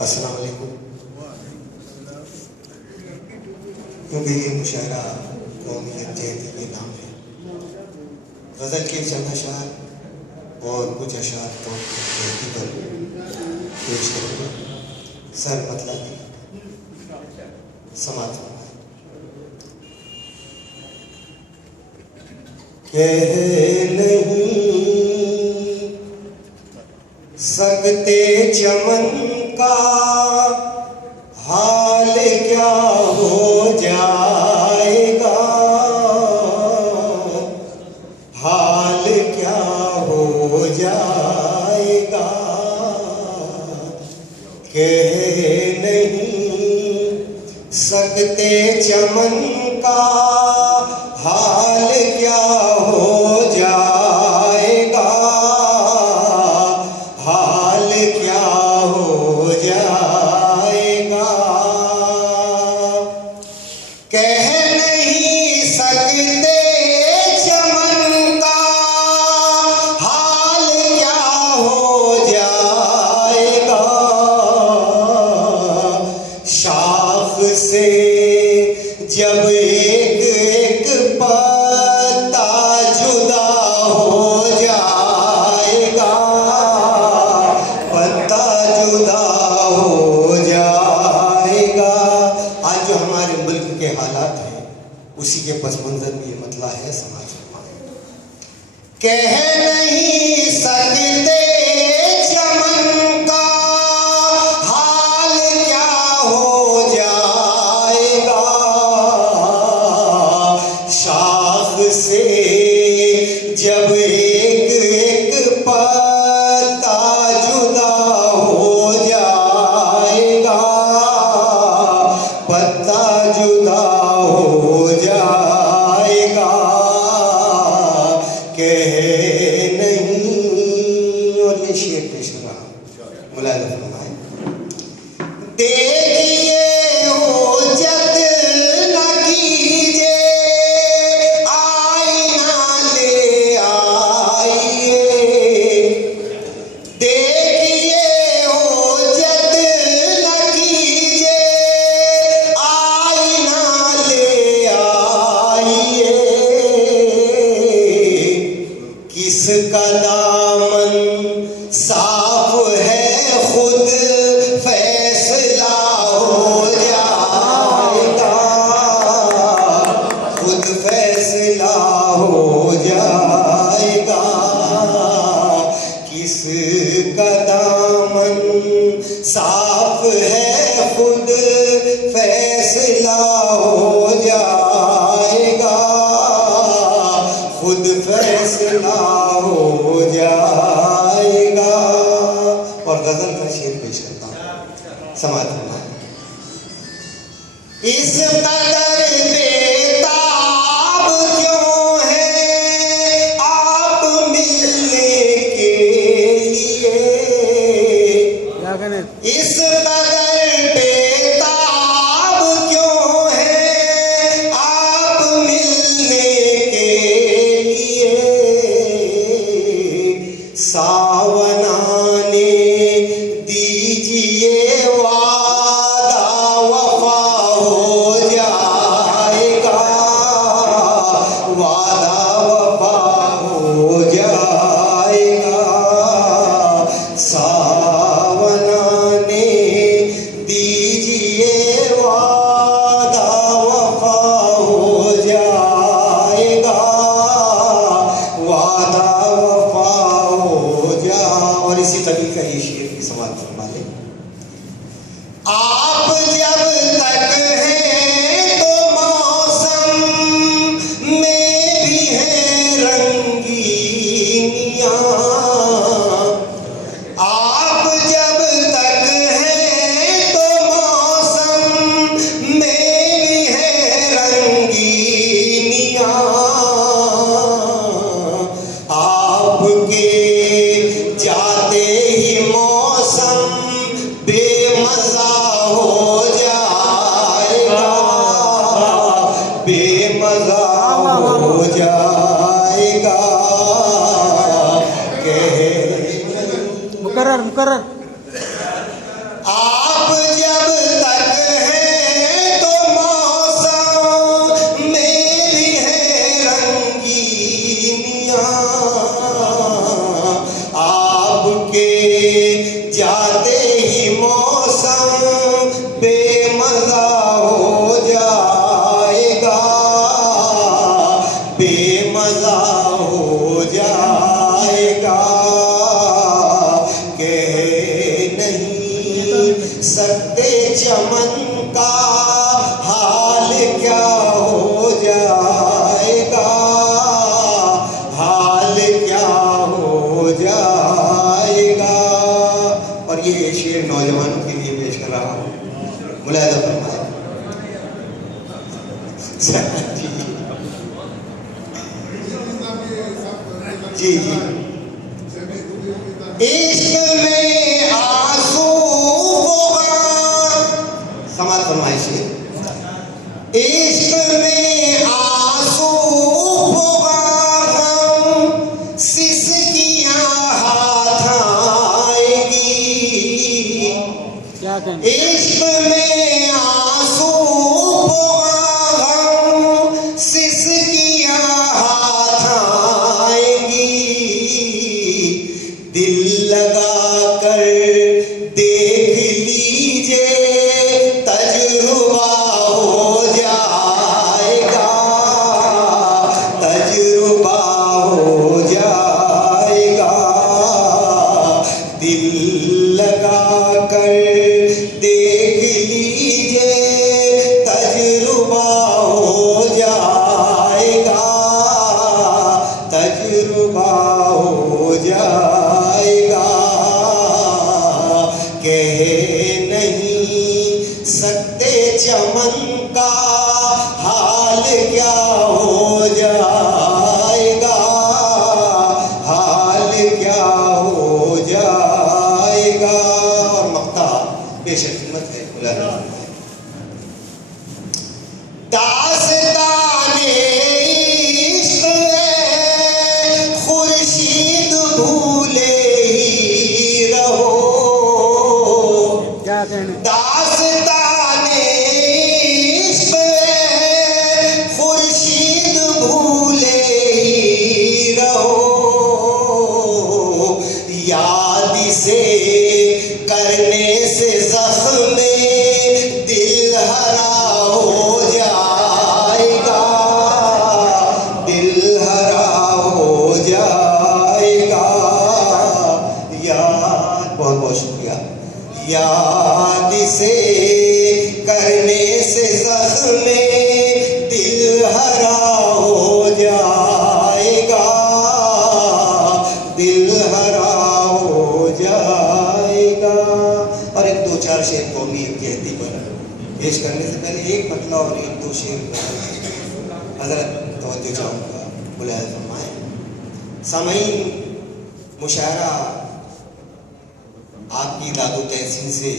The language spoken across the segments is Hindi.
अस्सलाम वालेकुम। क्योंकि ये मुशायरा कौमियत जयंती के नाम है, गज़ल के चंद अशार और कुछ अशार कौमियत जयंती पर पेश करूँगा। सर मतलब समाज कह नहीं सकते चमन का हाल क्या हो जाएगा, हाल क्या हो जाएगा। कह नहीं सकते चमन का हाल क्या हो जाएगा, हाल क्या हो जाएगा। कह नहीं सकते चमन का हाल क्या हो जाएगा। शाख से जब एक एक पत्ता जुदा हो जाएगा, पत्ता जुदा हो जाएगा। आज जो हमारे मुल्क के हालात हैं उसी के पस मंजर में ये मतला है समाज में। कह नहीं सकते चमन का हाल क्या हो जाएगा। शाख से जब एक एक पत्ता जुदा हो जाएगा, पत्ता जुदा हो जाएगा। कह नहीं। और ये शेर पेश कर रहा मुलायम फरमाए। देखिए हुज्जत न कीजिए, आईना ले आइए। देखिए हुज्जत न कीजिए, आईना ले आइए। किसका दामन साफ है खुद फैसला हो जाएगा, खुद फैसला हो जाएगा। किसका दामन साफ है खुद फैसला हो जाएगा, खुद फैसला हो जाएगा। और गजल का शेर पेश करता हूँ समाज में। इस कदर बेताब क्यों है आप मिलने के लिए, इस कदर बेताब क्यों है आप मिलने के लिए। सावन आने दीजिए वादा वफा हो जाएगा, वादा वफा हो जाएगा। सावन आने दीजिए वादा वफा हो जाएगा, वादा वफा हो जा। और इसी कभी का ये शेर की समाज फरमा ले। आप जब तक हैं तो मौसम में भी है रंगीनियाँ। आप जब तक हैं तो मौसम में भी है रंगीनियाँ। आपके जाते ही मौसम बेमजा हो जाएगा, बेमजा हो जाएगा। कह मुकर्रर मुकर्रर। आप जाते ही मौसम बेमजा हो जाएगा, बेमजा हो जाएगा। कह नहीं सकते चमन का हाल क्या हो जाएगा, हाल क्या हो जाएगा। और ये शेर नौजवानों के लिए पेश कर रहा हूँ, मुलाहिजा फरमाए। जी जी। इश्क में आंसू होगा, समाज फरमाइशी। इश्क में आंसू होगा, हम सिसकियां हाथ आएगी। इश्क में आंसू होगा, हम सिसकियां हाथ आएगी। दिल लगा कर देख लीजिए, तजुर्बा हो जाएगा, तजुर्बा हो जाएगा। दिल लगा कर देख लीजिए, तजुर्बा हो जाएगा, तजुर्बा हो जाएगा। कह नहीं सकते चमन का हाल क्या हो जाएगा, हाल क्या हो जाएगा। और मक्ता बेशकीमत है मुलाहिजा। दास्ताने इश्क है, खुर्शीद भूले ही रहो। दास्ताने इश्क है, खुर्शीद भूले ही रहो। याद से करने से ज़ख्म दिल हरा हो जाएगा, दिल हरा हो जाएगा। याद, बहुत बहुत शुक्रिया। याद से करने से ज़ख्म दिल हरा हो जाएगा, दिल हरा हो जाएगा। और एक दो चार शेर कौमी यकजहती पर पेश करने से पहले एक मतला और एक दो शेर हज़रत तवज्जो चाहूँगा, मुलाहिजा फरमाएं। सामईन, मुशायरा आपकी दादो तहसीन से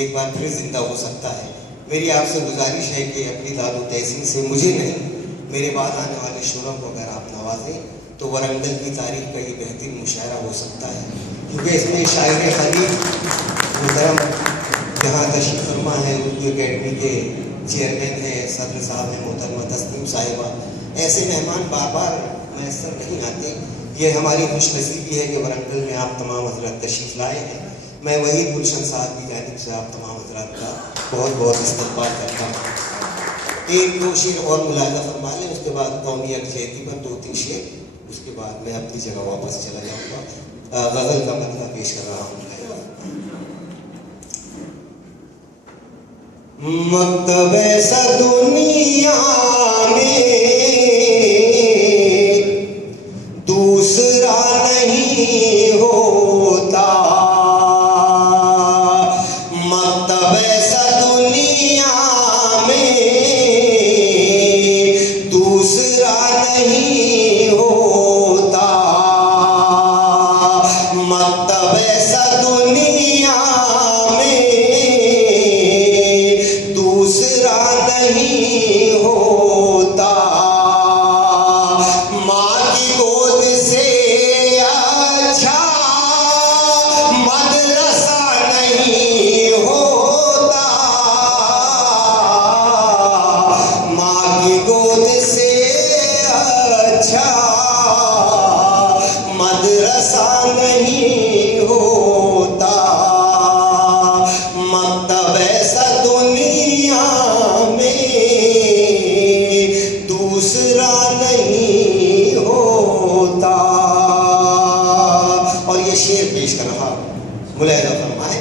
एक बार फिर जिंदा हो सकता है। मेरी आपसे गुजारिश है कि अपनी दादो तहसीन से मुझे नहीं, मेरे बाद आने वाले शुरा को अगर आप नवाजें तो वरंगल की तारीख का ये बेहतरीन मुशायरा हो सकता है, क्योंकि इसमें शायर खलील मुहतरम यहाँ तशरीफ़ फरमा है, उर्दू अकेडमी के चेयरमैन हैं, सदर साहब हैं, मोहतरमा तस्नीम साहिबा। ऐसे मेहमान बार बार मैसर नहीं आते। ये हमारी खुशनसीबी है कि वरंगल में आप तमाम हज़रात तशरीफ़ लाए हैं। मैं वही गुलशन साहब की जानिब से आप तमाम हज़रात का बहुत बहुत इस्तक़बाल करता हूँ। एक दो शेर और मुलाहिजा फरमा लें, उसके बाद कौमी यकजहती पर दो तीन शेर, उसके बाद मैं अपनी जगह वापस चला जाऊँगा। गज़ल का मतलब पेश कर रहा हूँ। मकतब ऐसा दुनिया में दूसरा नहीं होता, मकतब ऐसा दुनिया में दूसरा नहीं होता, मकतब ऐसा दुनिया दूसरा नहीं होता। माँ की गोद से अच्छा मदरसा नहीं होता, माँ की गोद से अच्छा मदरसा नहीं होता। मुलाहिजा फरमाए,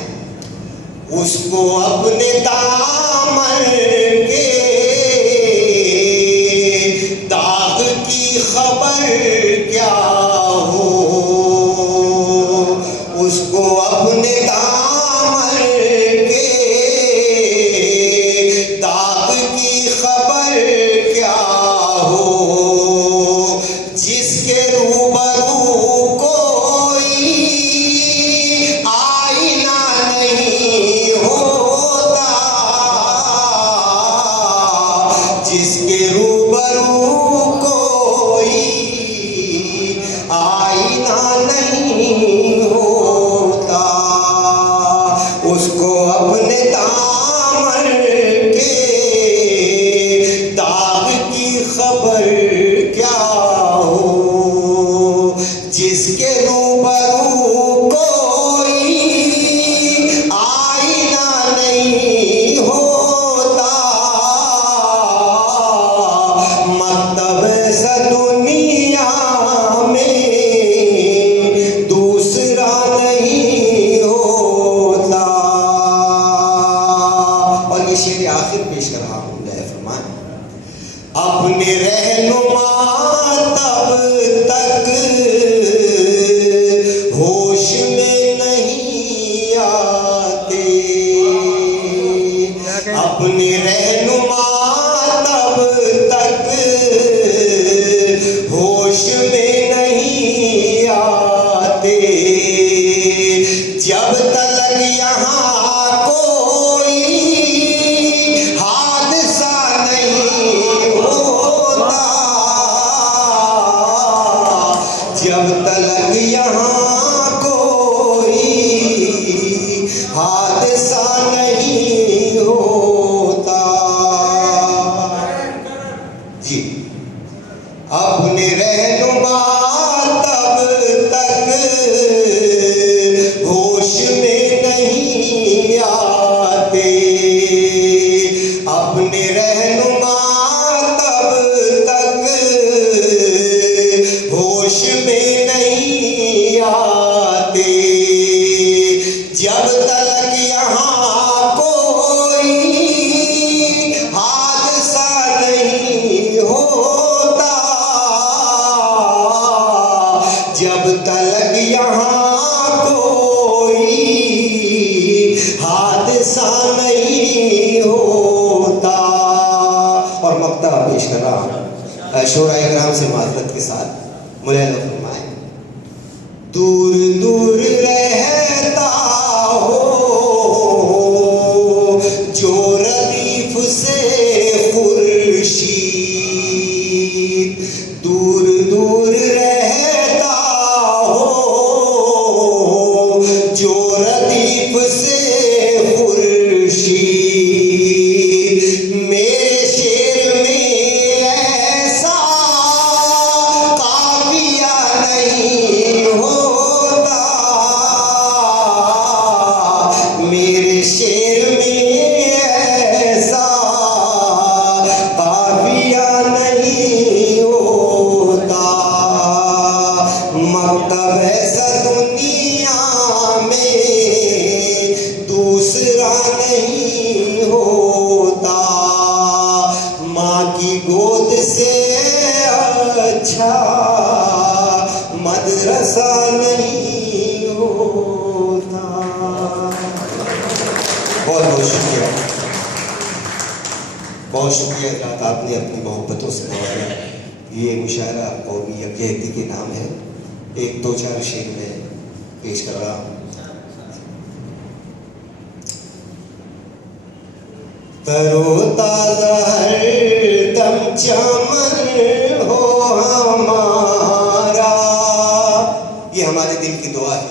उसको अपने दामन के दाग की खबर क्या हो, उसको अपने दामन के दाग की खबर क्या हो, जिसके रूबरू कोई आईना नहीं होता, जिसके रूबरू कोई आईना नहीं होता, उसको अपने दामन के दाग की खबर क्या हो, जिसके रूबरू कोई आईना नहीं होता, मतलब सा दुनिया में दूसरा नहीं होता। और ये शेर आखिर पेश कर रहा हूं, फरमान, अपने रहनुमा तब तक होश में नहीं आते, अपने रहनुमा तब तक होश में नहीं आते, जब तक यहाँ कोई हादसा नहीं होता, जब तक यहाँ कोई हादसा नहीं होता। जी, अपने रहनुमा तब तक होश में नहीं आते, अपने रहनुमा तब तक होश में नहीं आते, जब तक यहाँ कोई हादसा नहीं होता, जब तक यहाँ कोई हादसा नहीं होता। और मक्ता पेश कर रहा हूं शोरा इकराम से माजरत के साथ, मुलाहिजा फरमाए, दूर दूर रहता हो जो रदीफ से खुर्शीद, दूर दूर रहता हो जो रदीफ से खुर्शीद, मेरे शेर में ऐसा काफिया नहीं होता, मेरे शेर में ऐसा काफिया नहीं होता, मतलब ऐसा दुनिया में दूसरा नहीं होता, माँ की गोद से अच्छा मदरसा नहीं होता। बहुत बहुत शुक्रिया, बहुत शुक्रिया हज़रात, आपने अपनी मोहब्बतों से नवाजा। ये मुशायरा और यकजहती के नाम है। एक दो चार शेर में पेश कर रहा हूँ। तरोताज़ा हरदम चमन हो हमारा, ये हमारे दिल की दुआ है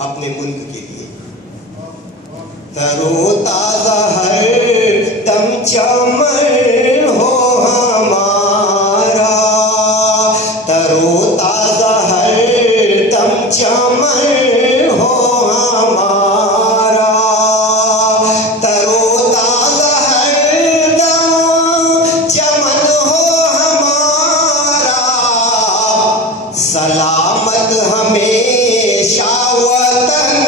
अपने मुल्क के लिए। तरोताज़ा हरदम चमन हो हमारा, तरोताज़ा हरदम चमन हो हमारा, तरोताज़ा हरदम चमन हो हमारा, सलामत हमेशा वतन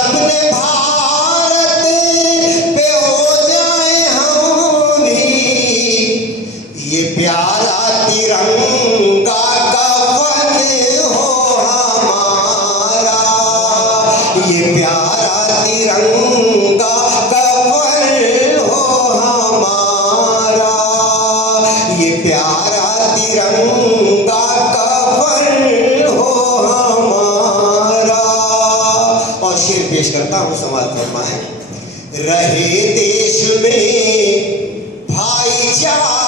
अपने भारत पे हो जाए हम भी, ये प्यारा तिरंगा कफन हो हमारा, ये प्यारा तिरंगा कफन हो हमारा, ये प्यारा तिरंगा कफन हो हमारा। और शेर पेश करता हूँ, समाज फरमाए। रहे देश में भाईचारा